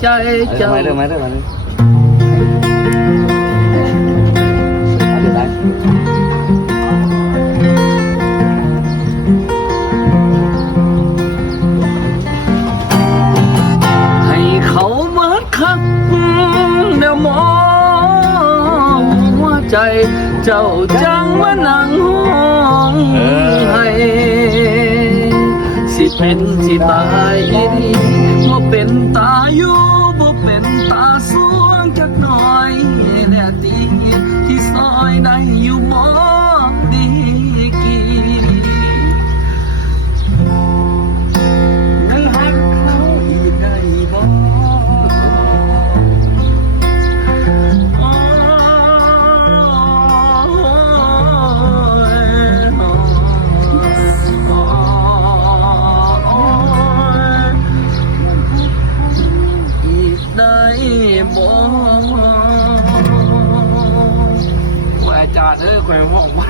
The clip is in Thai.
ใจเจ้า มาเด้อมาเด้อมาเด้อให้เขาเมิดคักเดี๋ยวมองหัวใจเจ้าจังว่านังห้องให้สิเป็นสิตายดีบ่เป็นตาอยู่บ่เป็นตาสวงจักหน่อยแน่ตีที่ซอยได้อยู่บ่ดีกี่ยังหักเขาอีกได้บ่ได้บ่อาจารย์เอ้ยแขวงมองไป